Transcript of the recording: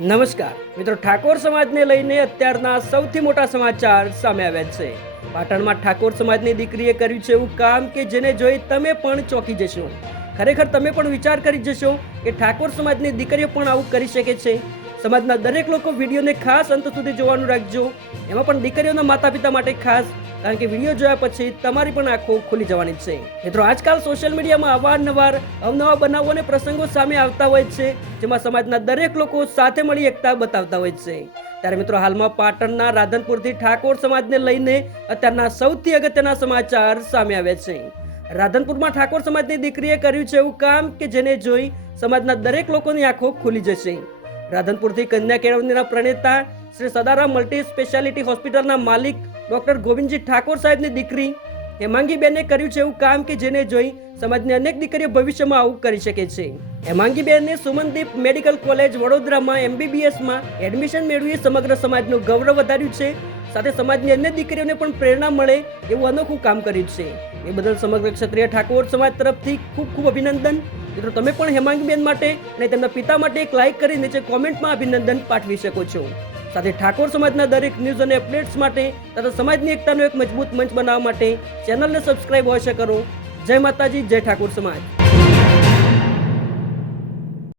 નમસ્કાર મિત્રો, ઠાકોર સમાજને લઈને અત્યારના સૌથી મોટા સમાચાર સામે આવ્યા છે. પાટણમાં ઠાકોર સમાજની દીકરીએ કર્યું છે એવું કામ કે જેને જોઈ તમે પણ ચોંકી જશો. ખરેખર તમે પણ વિચાર કરી જશો કે ઠાકોર સમાજની દીકરીઓ પણ આવું કરી શકે છે. સમાજના દરેક લોકો વિડીયોને ખાસ અંત સુધી જોવાનું રાખજો. એમાં પણ દીકરીઓના માતા પિતા માટે ખાસ, કારણ કે વિડીયો જોયા પછી તમારી પણ આંખો ખુલી જવાની છે. મિત્રો, આજકાલ સોશિયલ મીડિયામાં અવારનવાર અવનવા બનાવો અને પ્રસંગો સામે આવતા હોય છે, જેમાં સમાજના દરેક લોકો સાથે મળી એકતા બતાવતા હોય છે. ત્યારે મિત્રો, હાલમાં પાટણના રાધનપુરથી ઠાકોર સમાજને લઈને અત્યારના સૌથી અગત્યના સમાચાર સામે આવ્યા છે. રાધનપુરમાં ઠાકોર સમાજની દીકરીએ કર્યું છે એવું કામ કે જેને જોઈ સમાજના દરેક લોકોની આંખો ખુલી જશે. રાધનપુરથી કન્યા કેળવણીના પ્રણેતા શ્રી સદારામ મલ્ટી સ્પેશિયાલિટી હોસ્પિટલના માલિક ડોક્ટર ગોવિંદજી ઠાકોર સાહેબની દીકરી હેમાંગીબેને કર્યું છે એવું કામ કે જેને જોઈ સમાજની અનેક દીકરીઓ ભવિષ્યમાં આવું કરી શકે છે. હેમાંગીબેને સુમનદીપ મેડિકલ કોલેજ વડોદરામાં MBBSમાં એડમિશન મેળવી સમગ્ર સમાજનું ગૌરવ વધાર્યું છે. સાથે સમાજની અન્ય દીકરીઓને પણ પ્રેરણા મળે એવું અનોખું કામ કર્યું છે. એ બદલ સમગ્ર ક્ષત્રિય ઠાકોર સમાજ તરફથી ખૂબ ખૂબ અભિનંદન. મિત્રો, તમે પણ હેમાંગીબેન માટે અને તેમના પિતા માટે એક લાઈક કરી નીચે કોમેન્ટમાં અભિનંદન પાઠવી શકો છો. સાથે ઠાકોર સમાજના દરેક ન્યૂઝ અને અપડેટ્સ માટે તથા સમાજની એકતાનો એક મજબૂત મંચ બનાવવા માટે ચેનલને સબસ્ક્રાઇબ અવશ્ય કરો. જય માતાજી, જય ઠાકોર સમાજ.